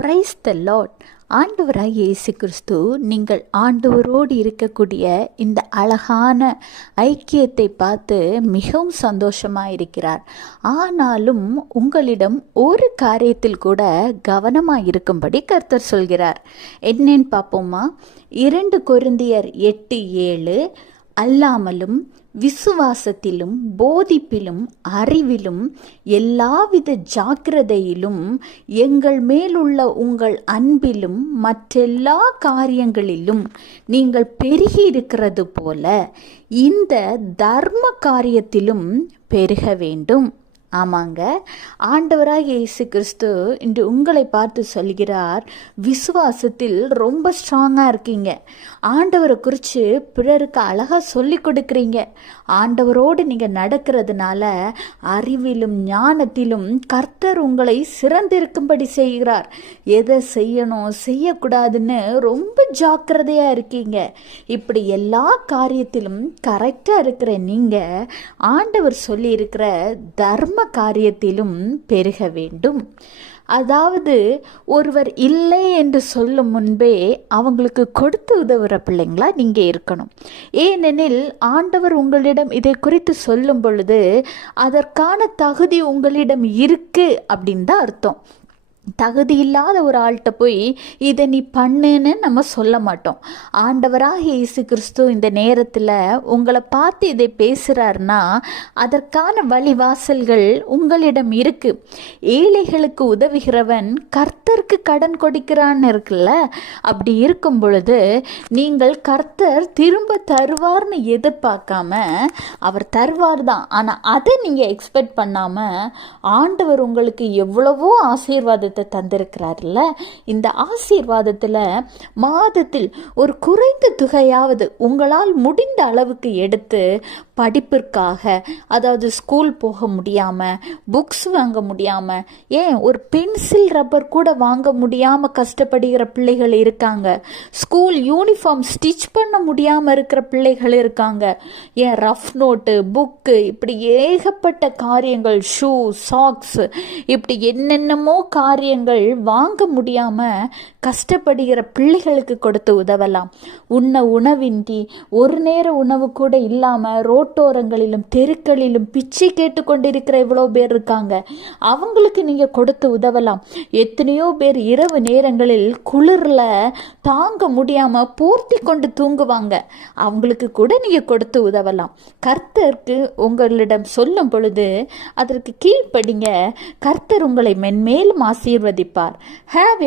Praise the Lord. ஆண்டவராய் இயேசு கிறிஸ்து நீங்கள் ஆண்டவரோடு இருக்கக்கூடிய இந்த அழகான ஐக்கியத்தை பார்த்து மிகவும் சந்தோஷமாக இருக்கிறார். ஆனாலும் உங்களிடம் ஒரு காரியத்தில் கூட கவனமாக இருக்கும்படி கர்த்தர் சொல்கிறார். என்னன்னு பார்ப்போமா? 2 கொரிந்தியர் 8:7 அல்லாமலும் விசுவாசத்திலும் போதிப்பிலும் அறிவிலும் எல்லாவித ஜாக்கிரதையிலும் எங்கள் மேலுள்ள உங்கள் அன்பிலும் மற்றெல்லா காரியங்களிலும் நீங்கள் பெருகி இருக்கிறது போல இந்த தர்ம காரியத்திலும் பெருக வேண்டும். ஆமாங்க, ஆண்டவராக இயேசு கிறிஸ்து இன்று உங்களை பார்த்து சொல்கிறார், விசுவாசத்தில் ரொம்ப ஸ்ட்ராங்காக இருக்கீங்க. ஆண்டவரை குறித்து பிறருக்கு அழகாக சொல்லி கொடுக்குறீங்க. ஆண்டவரோடு நீங்கள் நடக்கிறதுனால அறிவிலும் ஞானத்திலும் கர்த்தர் உங்களை சிறந்திருக்கும்படி செய்கிறார். எதை செய்யணும் செய்யக்கூடாதுன்னு ரொம்ப ஜாக்கிரதையாக இருக்கீங்க. இப்படி எல்லா காரியத்திலும் கரெக்டாக இருக்கிற நீங்கள் ஆண்டவர் சொல்லியிருக்கிற தர்ம காரியத்திலும் பெருக வேண்டும். அதாவது ஒருவர் இல்லை என்று சொல்லும் முன்பே அவங்களுக்கு கொடுத்து உதவுற பிள்ளைங்களா நீங்க இருக்கணும். ஏனெனில் ஆண்டவர் உங்களிடம் இதை குறித்து சொல்லும் பொழுது அதற்கான தகுதி உங்களிடம் இருக்கு அப்படின்னு தான் அர்த்தம். தகுதி இல்லாத ஒரு ஆள்கிட்ட போய் இதை நீ பண்ணுன்னு நம்ம சொல்ல மாட்டோம். ஆண்டவராக இயேசு கிறிஸ்து இந்த நேரத்தில் உங்களை பார்த்து இதை பேசுகிறாருன்னா அதற்கான வழிவாசல்கள் உங்களிடம் இருக்கு. ஏழைகளுக்கு உதவுகிறவன் கர்த்தருக்கு கடன் கொடுக்கிறான்னு இருக்குல்ல, அப்படி இருக்கும் பொழுது நீங்கள் கர்த்தர் திரும்ப தருவார்னு எதிர்பார்க்காம, அவர் தருவார் தான், ஆனால் அதை நீங்கள் எக்ஸ்பெக்ட் பண்ணாமல் ஆண்டவர் உங்களுக்கு எவ்வளவோ ஆசீர்வாதத்தை தந்திருக்கிறார்ல, இந்த ஆசீர்வாதத்தில் மாதத்தில் ஒரு குறைந்த தொகையாவது உங்களால் முடிந்த அளவுக்கு எடுத்து படிப்பிற்காக, அதாவது ஸ்கூல் போக முடியாமல், புக்ஸ் வாங்க முடியாமல், ஏன் ஒரு பென்சில் ரப்பர் கூட வாங்க முடியாமல் கஷ்டப்படுகிற பிள்ளைகள் இருக்காங்க. ஸ்கூல் யூனிஃபார்ம் ஸ்டிச் பண்ண முடியாமல் இருக்கிற பிள்ளைகள் இருக்காங்க. ஏன் ரஃப் நோட்டு, புக்கு, இப்படி ஏகப்பட்ட காரியங்கள், ஷூ, சாக்ஸ், இப்படி என்னென்னமோ காரியங்கள் வாங்க முடியாமல் கஷ்டப்படுகிற பிள்ளைகளுக்கு கொடுத்து உதவலாம். உணவின்றி ஒரு நேர உணவு கூட இல்லாமல் ரோட்டோரங்களிலும் தெருக்களிலும் பிச்சை கேட்டு கொண்டிருக்கிற இவ்வளோ பேர் இருக்காங்க. அவங்களுக்கு நீங்கள் கொடுத்து உதவலாம். எத்தனையோ பேர் இரவு நேரங்களில் குளிரில் தாங்க முடியாமல் போர்த்தி கொண்டு தூங்குவாங்க. அவங்களுக்கு கூட நீங்கள் கொடுத்து உதவலாம். கர்த்தருக்கு உங்களிடம் சொல்லும் பொழுது அதற்கு கீழ்ப்படிங்க. கர்த்தர் உங்களை மென்மேலும் ஆசீர்வதிப்பார். ஹேவ்